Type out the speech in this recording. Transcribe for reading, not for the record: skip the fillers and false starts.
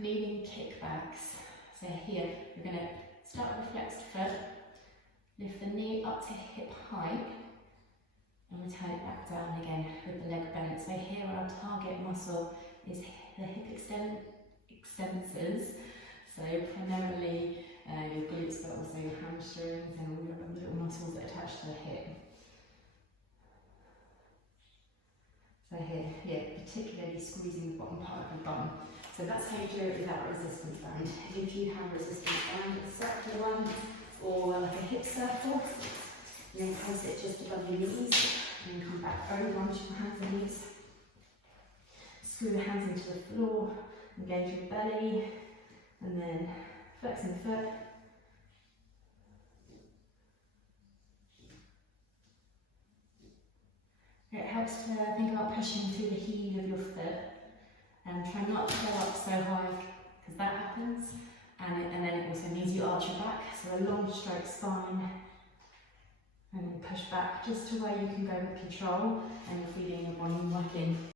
kneeling kickbacks. So here, we're going to start with a flexed foot, lift the knee up to hip height, and return it back down again with the leg bent. So here our target muscle is the hip extensors. So primarily your glutes, but also your hamstrings and all your little muscles that attach to the hip. So here, yeah, particularly squeezing the bottom part of the bum. So that's how you do it without a resistance band. If you have a resistance band, a circular one, or like a hip circle, you then place it just above your knees, and come back over onto your hands and knees. Screw the hands into the floor, engage your belly, and then flexing the foot. It helps to think about pushing through the heel of your foot and try not to go up so high because that happens, and then it also means you arch your back, so a long straight spine, and then push back just to where you can go with control and you're feeling your body working.